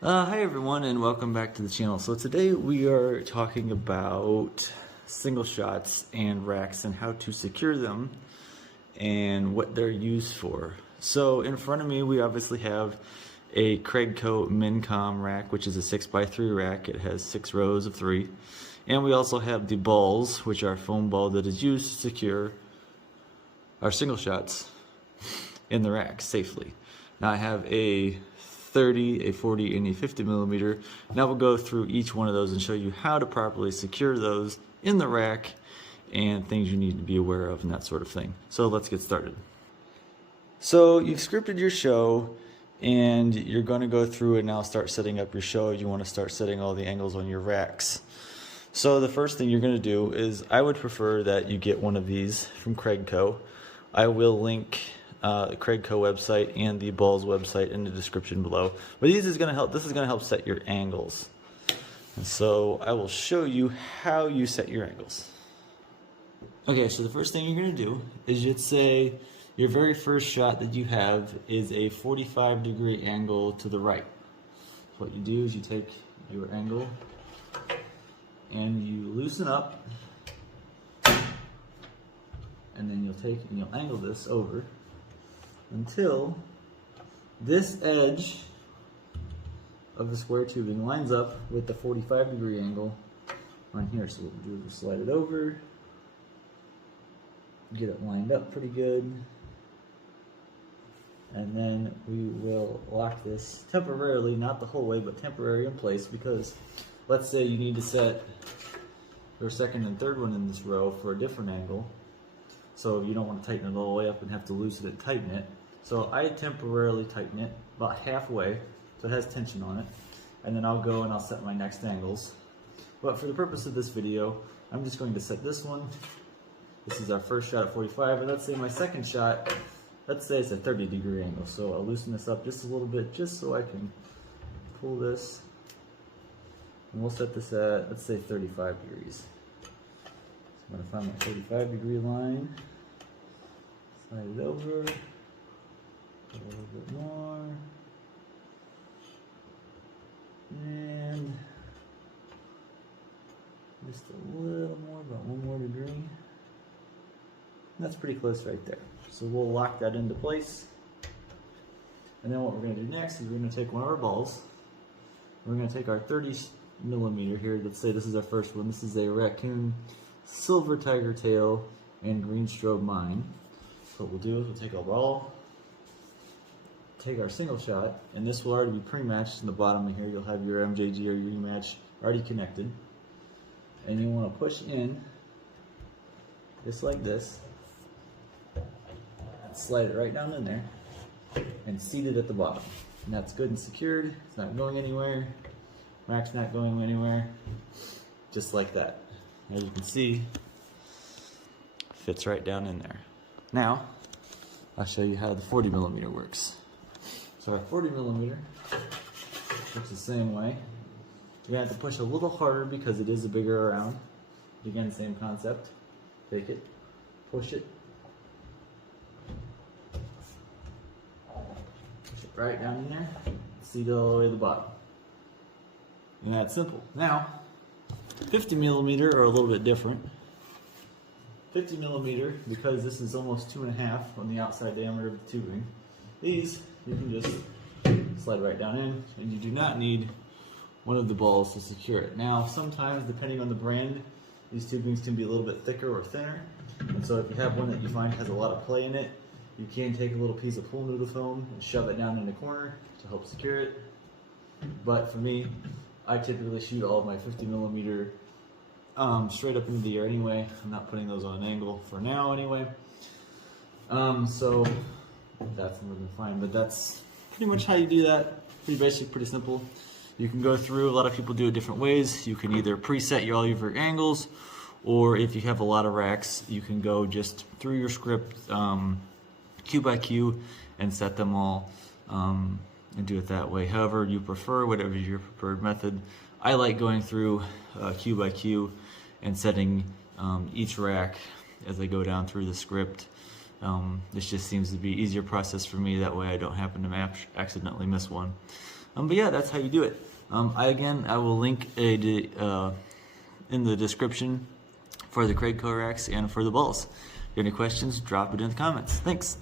Hi everyone and welcome back to the channel. So today we are talking about single shots and racks and how to secure them and what they're used for. So in front of me we obviously have a Craigco Mincom rack, which is a 6x3 rack. It has 6 rows of 3. And we also have the Ballz, which are foam ball that is used to secure our single shots in the rack safely. Now I have a 30, a 40, and a 50 millimeter. Now we'll go through each one of those and show you how to properly secure those in the rack and things you need to be aware of and that sort of thing. So let's get started. So you've scripted your show and you're going to go through and now start setting up your show. You want to start setting all the angles on your racks. So the first thing you're going to do is I would prefer that you get one of these from Craigco. I will link the Craigco website and the Ballz website in the description below. But this is going to help set your angles. And so I will show you how you set your angles. Okay, so the first thing you're going to do is you'd say your very first shot that you have is a 45-degree angle to the right. So what you do is you take your angle and you loosen up, and then you'll take and you'll angle this over until this edge of the square tubing lines up with the 45-degree angle on here. So what we'll do is we'll slide it over, get it lined up pretty good, and then we will lock this temporarily, not the whole way, but temporarily in place, because let's say you need to set your second and third one in this row for a different angle. So you don't want to tighten it all the way up and have to loosen it and tighten it. So I temporarily tighten it about halfway, so it has tension on it. And then I'll go and I'll set my next angles. But for the purpose of this video, I'm just going to set this one. This is our first shot at 45, and let's say my second shot, let's say it's a 30-degree angle. So I'll loosen this up just a little bit, just so I can pull this. And we'll set this at, let's say, 35 degrees. So I'm going to find my 35-degree line. Slide it over, a little bit more, and just a little more, about 1 more degree. And that's pretty close right there. So we'll lock that into place. And then what we're going to do next is we're going to take one of our balls. We're going to take our 30 millimeter here. Let's say this is our first one. This is a raccoon, silver tiger tail, and green strobe mine. So what we'll do is we'll take our ball, take our single shot, and this will already be pre-matched in the bottom of here. You'll have your MJG or your rematch already connected. And you want to push in just like this, and slide it right down in there, and seat it at the bottom. And that's good and secured. It's not going anywhere. Rack's not going anywhere. Just like that. As you can see, fits right down in there. Now, I'll show you how the 40 millimeter works. So our 40 millimeter works the same way. You're gonna have to push a little harder because it is a bigger round. Again, same concept. Take it, push it, right down in there, seat it all the way to the bottom. And that's simple. Now, 50 millimeter are a little bit different. 50 millimeter, because this is almost 2.5 on the outside diameter of the tubing, these you can just slide right down in, and you do not need one of the balls to secure it. Now, sometimes, depending on the brand, these tubings can be a little bit thicker or thinner, and so if you have one that you find has a lot of play in it, you can take a little piece of pool noodle foam and shove it down in the corner to help secure it. But for me, I typically shoot all of my 50 millimeter straight up into the air anyway. I'm not putting those on an angle for now anyway. So that's more than fine, but that's pretty much how you do that. Pretty basic, pretty simple. You can go through, a lot of people do it different ways. You can either preset all of your angles, or if you have a lot of racks, you can go just through your script, cue by cue, and set them all and do it that way. However you prefer, whatever your preferred method. I like going through cue by cue and setting each rack as I go down through the script. This just seems to be an easier process for me. That way I don't happen to accidentally miss one. But yeah, that's how you do it. I will link in the description for the Craigco Racks and for the Ballz. If you have any questions, drop it in the comments. Thanks.